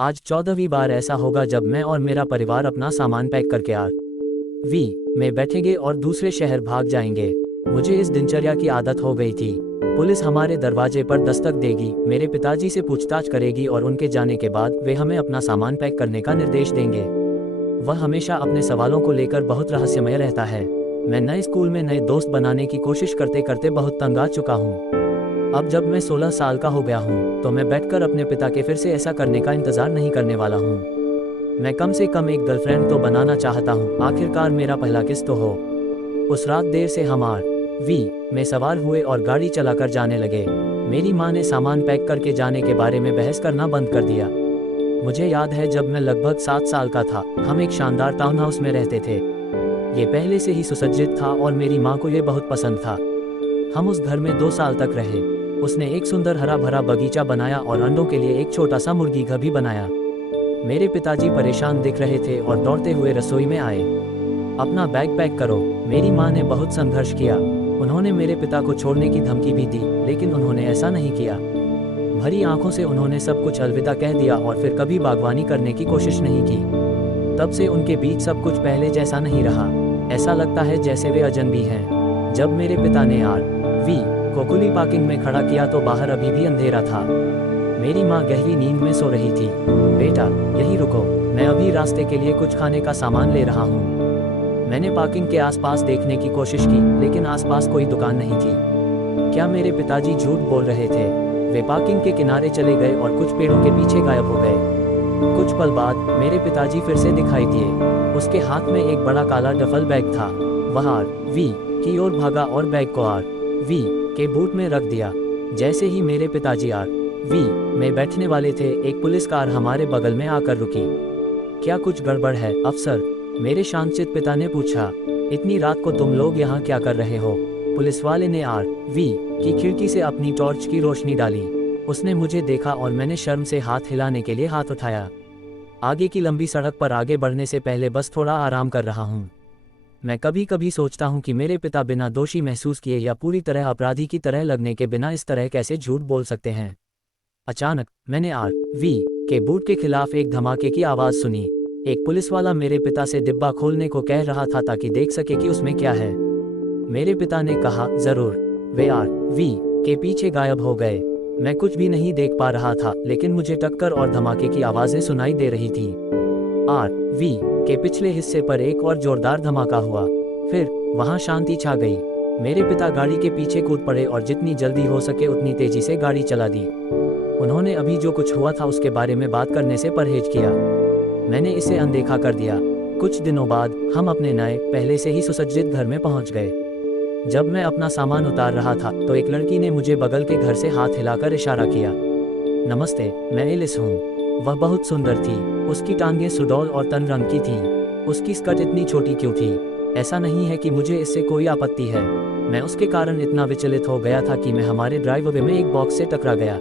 आज 14वीं बार ऐसा होगा जब मैं और मेरा परिवार अपना सामान पैक करके वी में बैठेंगे और दूसरे शहर भाग जाएंगे। मुझे इस दिनचर्या की आदत हो गई थी। पुलिस हमारे दरवाजे पर दस्तक देगी, मेरे पिताजी से पूछताछ करेगी और उनके जाने के बाद वे हमें अपना सामान पैक करने का निर्देश देंगे। वह हमेशा अपने सवालों को लेकर बहुत रहस्यमय रहता है। मैं नए स्कूल में नए दोस्त बनाने की कोशिश करते करते बहुत तंग आ चुका हूँ। अब जब मैं 16 साल का हो गया हूँ तो मैं बैठकर अपने पिता के फिर से ऐसा करने का इंतजार नहीं करने वाला हूँ। मैं कम से कम एक गर्लफ्रेंड तो बनाना चाहता हूँ, आखिरकार मेरा पहला किस तो हो। उस रात देर से हमार वी में सवार हुए और गाड़ी चलाकर जाने लगे। मेरी माँ ने सामान पैक करके जाने के बारे में बहस करना बंद कर दिया। मुझे याद है जब मैं लगभग 7 साल का था, हम एक शानदार टाउन हाउस में रहते थे। ये पहले से ही सुसज्जित था और मेरी माँ को ये बहुत पसंद था। हम उस घर में 2 साल तक रहे। उसने एक सुंदर हरा भरा बगीचा बनाया और अंडों के लिए एक छोटा सा मुर्गी घर भी बनाया। मेरे पिताजी परेशान दिख रहे थे और दौड़ते हुए रसोई में आए। अपना बैग पैक करो। मेरी माँ ने बहुत संघर्ष किया। उन्होंने मेरे पिता को छोड़ने की धमकी भी दी, लेकिन उन्होंने ऐसा नहीं किया। भरी आंखों से उन्होंने सब कुछ अलविदा कह दिया और फिर कभी बागवानी करने की कोशिश नहीं की। तब से उनके बीच सब कुछ पहले जैसा नहीं रहा। ऐसा लगता है जैसे वे अजनबी हैं। जब मेरे पिता ने वी को खुली पार्किंग में खड़ा किया तो बाहर अभी भी अंधेरा था। मेरी माँ गहरी नींद में सो रही थी। बेटा, यहीं रुको, मैं अभी रास्ते के लिए कुछ खाने का सामान ले रहा हूँ। मैंने पार्किंग के आसपास देखने की कोशिश की, लेकिन आसपास कोई दुकान नहीं थी। क्या मेरे पिताजी झूठ बोल रहे थे? वे पार्किंग के किनारे चले गए और कुछ पेड़ों के पीछे गायब हो गए। कुछ पल बाद मेरे पिताजी फिर से दिखाई दिए। उसके हाथ में एक बड़ा काला डफल बैग था। वह वी की ओर भागा और बैग को वी के बूट में रख दिया। जैसे ही मेरे पिताजी वी में बैठने वाले थे, एक पुलिस कार हमारे बगल में आकर रुकी। क्या कुछ गड़बड़ है अफसर? मेरे शांतचित्त पिता ने पूछा। इतनी रात को तुम लोग यहाँ क्या कर रहे हो? पुलिस वाले ने वी की खिड़की से अपनी टॉर्च की रोशनी डाली। उसने मुझे देखा और मैंने शर्म से हाथ हिलाने के लिए हाथ उठाया। आगे की लंबी सड़क पर आगे बढ़ने से पहले बस थोड़ा आराम कर रहा हूँ। मैं कभी कभी सोचता हूँ कि मेरे पिता बिना दोषी महसूस किए या पूरी तरह अपराधी की तरह लगने के बिना इस तरह कैसे झूठ बोल सकते हैं। अचानक मैंने वी के बूट के खिलाफ एक धमाके की आवाज़ सुनी। एक पुलिस वाला मेरे पिता से डिब्बा खोलने को कह रहा था ताकि देख सके कि उसमें क्या है। मेरे पिता ने कहा, जरूर। वे वी के पीछे गायब हो गए। मैं कुछ भी नहीं देख पा रहा था, लेकिन मुझे टक्कर और धमाके की आवाज़ें सुनाई दे रही थी। वी के पिछले हिस्से पर एक और जोरदार धमाका हुआ। फिर वहां शांति छा गई। मेरे पिता गाड़ी के पीछे कूद पड़े और जितनी जल्दी हो सके उतनी तेजी से गाड़ी चला दी। उन्होंने अभी जो कुछ हुआ था उसके बारे में बात करने से परहेज किया। मैंने इसे अनदेखा कर दिया। कुछ दिनों बाद हम अपने नए, पहले से ही सुसज्जित घर में पहुंच गए। जब मैं अपना सामान उतार रहा था तो एक लड़की ने मुझे बगल के घर से हाथ हिलाकर इशारा किया। नमस्ते, मैं एलिस हूँ। वह बहुत सुंदर थी। उसकी टांगें सुडौल और तन रंग की थीं। उसकी स्कर्ट इतनी छोटी क्यों थी? ऐसा नहीं है कि मुझे इससे कोई आपत्ति है। मैं उसके कारण इतना विचलित हो गया था कि मैं हमारे ड्राइववे में एक बॉक्स से टकरा गया।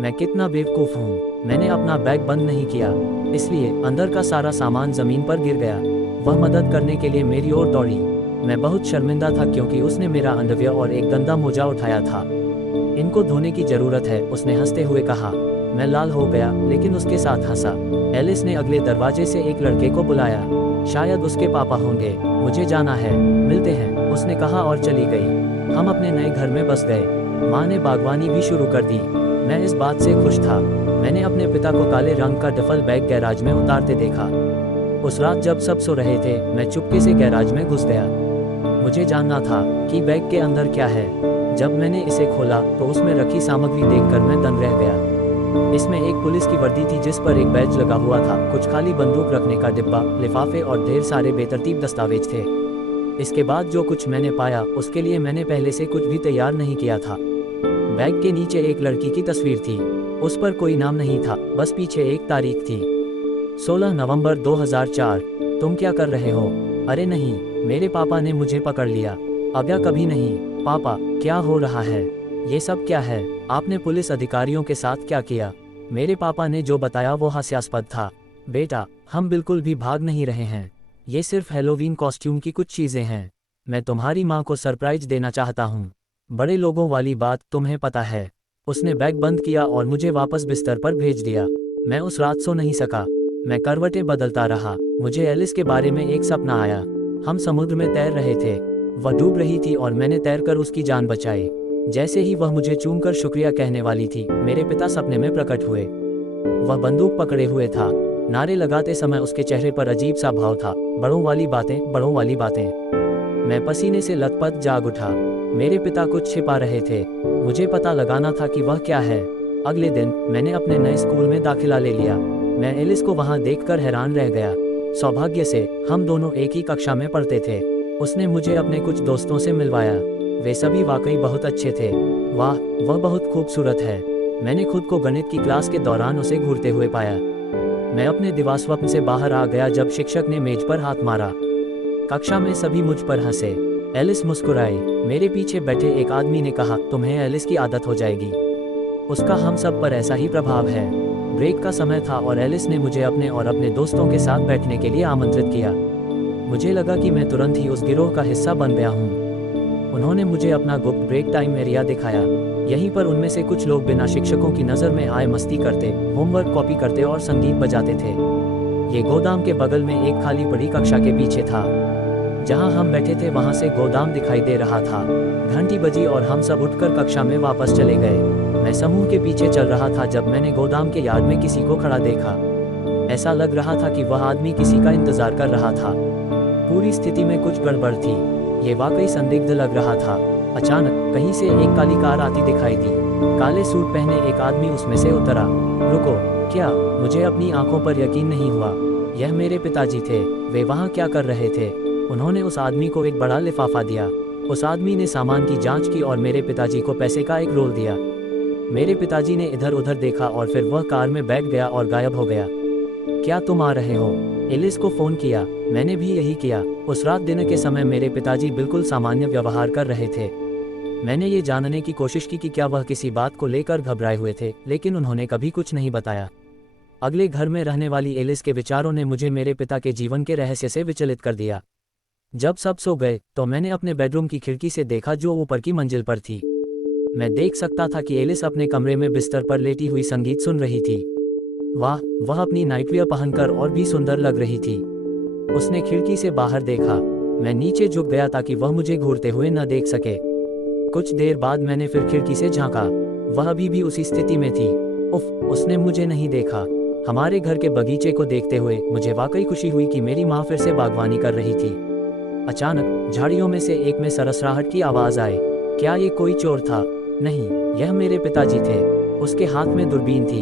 मैं कितना बेवकूफ़ हूँ। मैंने अपना बैग बंद नहीं किया, इसलिए अंदर का सारा सामान ज़मीन पर गिर गया। वह मदद करने के लिए मेरी ओर दौड़ी। मैं बहुत शर्मिंदा था क्योंकि उसने मेरा अंडरवियर और एक गंदा मोजा उठाया था। इनको धोने की ज़रूरत है, उसने हंसते हुए कहा। मैं लाल हो गया, लेकिन उसके साथ हंसा। एलिस ने अगले दरवाजे से एक लड़के को बुलाया। शायद उसके पापा होंगे। मुझे जाना है, मिलते हैं, उसने कहा और चली गई। हम अपने नए घर में बस गए। माँ ने बागवानी भी शुरू कर दी। मैं इस बात से खुश था। मैंने अपने पिता को काले रंग का डफल बैग गैराज में उतारते देखा। उस रात जब सब सो रहे थे, मैं चुपके से गैराज में घुस गया। मुझे जानना था कि बैग के अंदर क्या है। जब मैंने इसे खोला तो उसमें रखी सामग्री देखकर मैं दंग रह गया। इसमें एक पुलिस की वर्दी थी जिस पर एक बैज लगा हुआ था, कुछ खाली बंदूक रखने का डिब्बा, लिफाफे और ढेर सारे बेतरतीब दस्तावेज थे। इसके बाद जो कुछ मैंने पाया उसके लिए मैंने पहले से कुछ भी तैयार नहीं किया था। बैग के नीचे एक लड़की की तस्वीर थी। उस पर कोई नाम नहीं था, बस पीछे एक तारीख थी, 16 नवंबर 2004। तुम क्या कर रहे हो? अरे नहीं, मेरे पापा ने मुझे पकड़ लिया। अब या कभी नहीं। पापा, क्या हो रहा है? ये सब क्या है? आपने पुलिस अधिकारियों के साथ क्या किया? मेरे पापा ने जो बताया वो हास्यास्पद था। बेटा, हम बिल्कुल भी भाग नहीं रहे हैं। ये सिर्फ हैलोवीन कॉस्ट्यूम की कुछ चीज़ें हैं। मैं तुम्हारी माँ को सरप्राइज देना चाहता हूँ। बड़े लोगों वाली बात तुम्हें पता है। उसने बैग बंद किया और मुझे वापस बिस्तर पर भेज दिया। मैं उस रात सो नहीं सका। मैं करवटें बदलता रहा। मुझे एलिस के बारे में एक सपना आया। हम समुद्र में तैर रहे थे। वह डूब रही थी और मैंने तैरकर उसकी जान बचाई। जैसे ही वह मुझे चूमकर शुक्रिया कहने वाली थी, मेरे पिता सपने में प्रकट हुए। वह बंदूक पकड़े हुए था। नारे लगाते समय उसके चेहरे पर अजीब सा भाव था। बड़ों वाली बातें, बड़ों वाली बातें। मैं पसीने से लथपथ जाग उठा। मेरे पिता कुछ छिपा रहे थे। मुझे पता लगाना था कि वह क्या है। अगले दिन मैंने अपने नए स्कूल में दाखिला ले लिया। मैं एलिस को वहां देखकर हैरान रह गया। सौभाग्य से हम दोनों एक ही कक्षा में पढ़ते थे। उसने मुझे अपने कुछ दोस्तों से मिलवाया। वे सभी वाकई बहुत अच्छे थे। वाह, वह बहुत खूबसूरत है। मैंने खुद को गणित की क्लास के दौरान उसे घूरते हुए पाया। मैं अपने दिवास्वप्न से बाहर आ गया जब शिक्षक ने मेज पर हाथ मारा। कक्षा में सभी मुझ पर हंसे। एलिस मुस्कुराई। मेरे पीछे बैठे एक आदमी ने कहा, तुम्हें एलिस की आदत हो जाएगी। उसका हम सब पर ऐसा ही प्रभाव है। ब्रेक का समय था और एलिस ने मुझे अपने और अपने दोस्तों के साथ बैठने के लिए आमंत्रित किया। मुझे लगा कि मैं तुरंत ही उस गिरोह का हिस्सा बन गया हूँ। उन्होंने मुझे अपना गुप्त ब्रेक टाइम एरिया दिखाया। यहीं पर उनमें से कुछ लोग बिना शिक्षकों की नज़र में आए मस्ती करते, होमवर्क कॉपी करते और संगीत बजाते थे। ये गोदाम के बगल में एक खाली पड़ी कक्षा के पीछे था। जहां हम बैठे थे वहां से गोदाम दिखाई दे रहा था। घंटी बजी और हम सब उठकर कक्षा में वापस चले गए। मैं समूह के पीछे चल रहा था जब मैंने गोदाम के यार्ड में किसी को खड़ा देखा। ऐसा लग रहा था कि वह आदमी किसी का इंतजार कर रहा था। पूरी स्थिति में कुछ गड़बड़ थी। ये वाकई संदिग्ध लग रहा था। अचानक कहीं से एक काली कार आती दिखाई दी। काले सूट पहने एक आदमी उसमें से उतरा। रुको, क्या? मुझे अपनी आंखों पर यकीन नहीं हुआ। यह मेरे पिताजी थे। वे वहां क्या कर रहे थे? उन्होंने उस आदमी को एक बड़ा लिफाफा दिया। उस आदमी ने सामान की जांच की और मेरे पिताजी को पैसे का एक रोल दिया। मेरे पिताजी ने इधर उधर देखा और फिर वह कार में बैठ गया और गायब हो गया। क्या तुम आ रहे हो? एलिस को फोन किया। मैंने भी यही किया। उस रात दिन के समय मेरे पिताजी बिल्कुल सामान्य व्यवहार कर रहे थे। मैंने ये जानने की कोशिश की कि क्या वह किसी बात को लेकर घबराए हुए थे, लेकिन उन्होंने कभी कुछ नहीं बताया। अगले घर में रहने वाली एलिस के विचारों ने मुझे मेरे पिता के जीवन के रहस्य से विचलित कर दिया। जब सब सो गए तो मैंने अपने बेडरूम की खिड़की से देखा जो ऊपर की मंजिल पर थी। मैं देख सकता था कि एलिस अपने कमरे में बिस्तर पर लेटी हुई संगीत सुन रही थी। वाह, वह अपनी नाइटवियर पहनकर और भी सुंदर लग रही थी। उसने खिड़की से बाहर देखा। मैं नीचे झुक गया ताकि वह मुझे घूरते हुए न देख सके। कुछ देर बाद मैंने फिर खिड़की से झांका। वह अभी भी उसी स्थिति में थी। उफ, उसने मुझे नहीं देखा। हमारे घर के बगीचे को देखते हुए मुझे वाकई खुशी हुई कि मेरी माँ फिर से बागवानी कर रही थी। अचानक झाड़ियों में से एक में सरसराहट की आवाज आई। क्या ये कोई चोर था? नहीं, यह मेरे पिताजी थे। उसके हाथ में दूरबीन थी।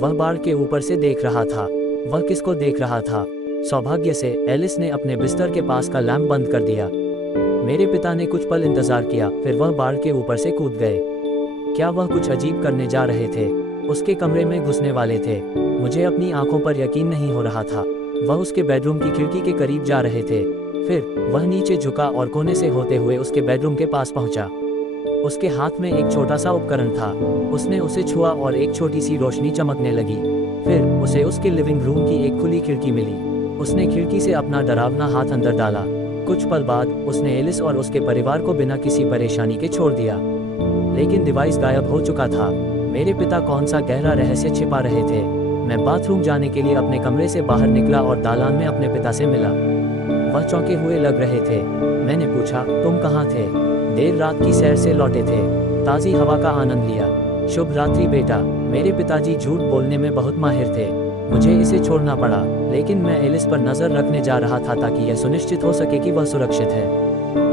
वह बाड़ के ऊपर से देख रहा था। वह किसको देख रहा था? सौभाग्य से एलिस ने अपने बिस्तर के पास का लैंप बंद कर दिया। मेरे पिता ने कुछ पल इंतजार किया, फिर वह बाड़ के ऊपर से कूद गए। क्या वह कुछ अजीब करने जा रहे थे? उसके कमरे में घुसने वाले थे। मुझे अपनी आंखों पर यकीन नहीं हो रहा था। वह उसके बेडरूम की खिड़की के करीब जा रहे थे। फिर वह नीचे झुका और कोने से होते हुए उसके बेडरूम के पास पहुंचा। उसके हाथ में एक छोटा सा उपकरण था। उसने उसे छुआ और एक छोटी सी रोशनी चमकने लगी। फिर उसे उसके लिविंग रूम की एक खुली खिड़की मिली। उसने खिड़की से अपना डरावना हाथ अंदर डाला। कुछ पल बाद उसने एलिस और उसके परिवार को बिना किसी परेशानी के छोड़ दिया। लेकिन डिवाइस गायब हो चुका था। मेरे पिता कौन सा गहरा रहस्य छिपा रहे थे। मैं बाथरूम जाने के लिए अपने कमरे से बाहर निकला और दालान में अपने पिता से मिला। वह चौंके हुए लग रहे थे। मैंने पूछा, तुम कहाँ थे? देर रात की सैर से लौटे थे। ताज़ी हवा का आनंद लिया। शुभ रात्रि बेटा। मेरे पिताजी झूठ बोलने में बहुत माहिर थे। मुझे इसे छोड़ना पड़ा, लेकिन मैं एलिस पर नज़र रखने जा रहा था ताकि यह सुनिश्चित हो सके कि वह सुरक्षित है।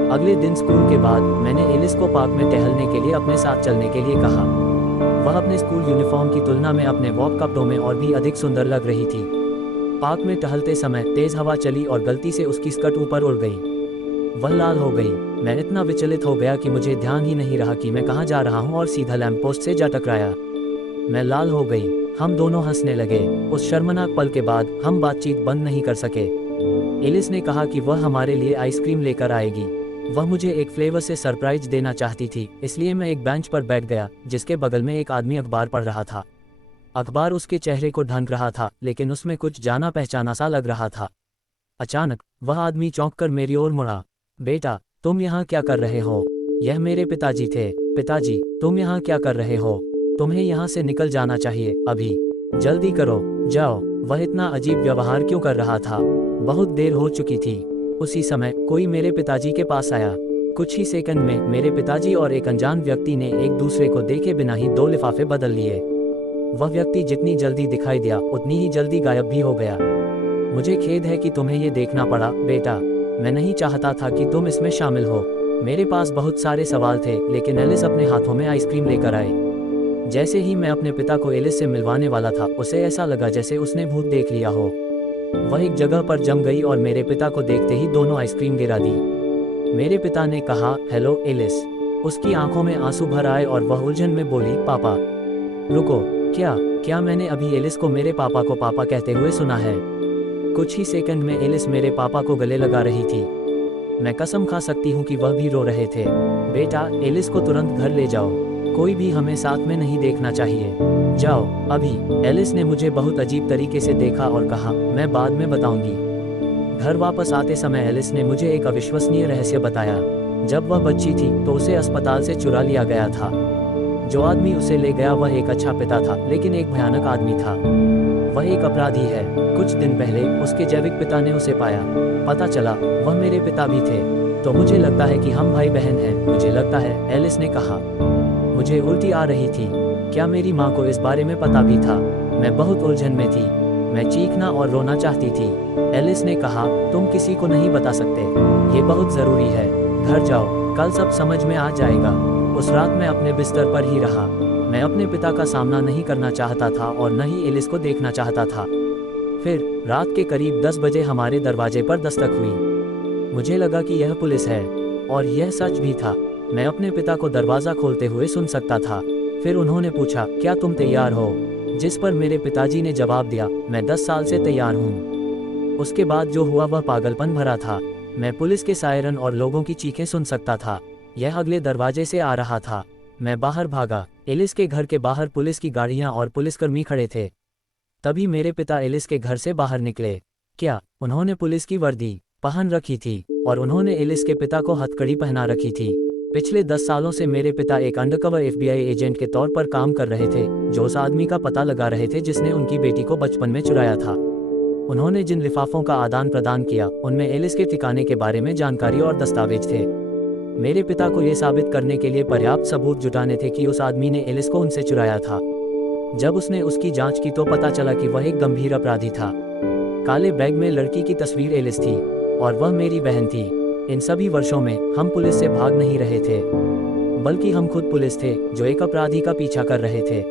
अगले दिन स्कूल के बाद मैंने एलिस को पार्क में टहलने के लिए अपने साथ चलने के लिए कहा। वह अपने स्कूल यूनिफॉर्म की तुलना में अपने वॉक कपड़ों में और भी अधिक सुंदर लग रही थी। पार्क में टहलते समय तेज हवा चली और गलती से उसकी स्कर्ट ऊपर उड़ गई। वह लाल हो गई। मैं इतना विचलित हो गया कि मुझे ध्यान ही नहीं रहा कि मैं कहाँ जा रहा हूँ और सीधा लैंप पोस्ट से जा टकराया। मैं लाल हो गई। हम दोनों हंसने लगे। उस शर्मनाक पल के बाद हम बातचीत बंद नहीं कर सके। एलिस ने कहा कि वह हमारे लिए आइसक्रीम लेकर आएगी। वह मुझे एक फ्लेवर से सरप्राइज देना चाहती थी, इसलिए मैं एक बेंच पर बैठ गया जिसके बगल में एक आदमी अखबार पढ़ रहा था। अखबार उसके चेहरे को ढंक रहा था, लेकिन उसमें कुछ जाना पहचाना सा लग रहा था। अचानक वह आदमी चौंककर मेरी ओर मुड़ा। बेटा, तुम यहाँ क्या कर रहे हो? यह मेरे पिताजी थे। पिताजी, तुम यहाँ क्या कर रहे हो? तुम्हें यहाँ से निकल जाना चाहिए, अभी। जल्दी करो। जाओ। वह इतना अजीब व्यवहार क्यों कर रहा था? बहुत देर हो चुकी थी। उसी समय कोई मेरे पिताजी के पास आया। कुछ ही सेकंड में मेरे पिताजी और एक अनजान व्यक्ति ने एक दूसरे को देखे बिना ही 2 लिफाफे बदल लिए। वह व्यक्ति जितनी जल्दी दिखाई दिया उतनी ही जल्दी गायब भी हो गया। मुझे खेद है कि तुम्हें ये देखना पड़ा बेटा। मैं नहीं चाहता था कि तुम इसमें शामिल हो। मेरे पास बहुत सारे सवाल थे, लेकिन एलिस अपने हाथों में आइसक्रीम लेकर आए। जैसे ही मैं अपने पिता को एलिस से मिलवाने वाला था, उसे ऐसा लगा जैसे उसने भूत देख लिया हो। वह एक जगह पर जम गई और मेरे पिता को देखते ही दोनों आइसक्रीम गिरा दी। मेरे पिता ने कहा, हेलो एलिस। उसकी आंखों में आंसू भर आए और वह उलझन में बोली, पापा। रुको, क्या मैंने अभी एलिस को मेरे पापा को पापा कहते हुए सुना है? कुछ ही सेकंड में एलिस मेरे पापा को गले लगा रही थी। मैं कसम खा सकती हूँ कि वह भी रो रहे थे। बेटा, एलिस को तुरंत घर ले जाओ। कोई भी हमें साथ में नहीं देखना चाहिए। जाओ अभी। एलिस ने मुझे बहुत अजीब तरीके से देखा और कहा, मैं बाद में बताऊंगी। घर वापस आते समय एलिस ने मुझे एक अविश्वसनीय रहस्य बताया। जब वह बच्ची थी तो उसे अस्पताल से चुरा लिया गया था। जो आदमी उसे ले गया वह एक अच्छा पिता था, लेकिन एक भयानक आदमी था। वह एक अपराधी है। कुछ दिन पहले उसके जैविक पिता ने उसे पाया। पता चला वह मेरे पिता भी थे। तो मुझे लगता है कि हम भाई बहन हैं। मुझे लगता है, एलिस ने कहा। मुझे उल्टी आ रही थी। क्या मेरी माँ को इस बारे में पता भी था? मैं बहुत उलझन में थी। मैं चीखना और रोना चाहती थी। एलिस ने कहा, तुम किसी को नहीं बता सकते। ये बहुत ज़रूरी है। घर जाओ, कल सब समझ में आ जाएगा। उस रात मैं अपने बिस्तर पर ही रहा। मैं अपने पिता का सामना नहीं करना चाहता था और न ही एलिस को देखना चाहता था। फिर रात के करीब 10 बजे हमारे दरवाजे पर दस्तक हुई। मुझे लगा कि यह पुलिस है, और यह सच भी था। मैं अपने पिता को दरवाज़ा खोलते हुए सुन सकता था। फिर उन्होंने पूछा, क्या तुम तैयार हो? जिस पर मेरे पिताजी ने जवाब दिया, मैं 10 साल से तैयार हूँ। उसके बाद जो हुआ वह पागलपन भरा था। मैं पुलिस के सायरन और लोगों की चीखें सुन सकता था। यह अगले दरवाजे से आ रहा था। मैं बाहर भागा। एलिस के घर के बाहर पुलिस की गाड़ियां और पुलिसकर्मी खड़े थे। तभी मेरे पिता एलिस के घर से बाहर निकले। क्या उन्होंने पुलिस की वर्दी पहन रखी थी? और उन्होंने एलिस के पिता को हथकड़ी पहना रखी थी। पिछले 10 सालों से मेरे पिता एक अंडरकवर FBI एजेंट के तौर पर काम कर रहे थे, जो उस आदमी का पता लगा रहे थे जिसने उनकी बेटी को बचपन में चुराया था। उन्होंने जिन लिफाफों का आदान प्रदान किया, उनमें एलिस के ठिकाने के बारे में जानकारी और दस्तावेज थे। मेरे पिता को यह साबित करने के लिए पर्याप्त सबूत जुटाने थे कि उस आदमी ने एलिस को उनसे चुराया था। जब उसने उसकी जांच की तो पता चला कि वह एक गंभीर अपराधी था। काले बैग में लड़की की तस्वीर एलिस थी, और वह मेरी बहन थी। इन सभी वर्षों में हम पुलिस से भाग नहीं रहे थे, बल्कि हम खुद पुलिस थे जो एक अपराधी का पीछा कर रहे थे।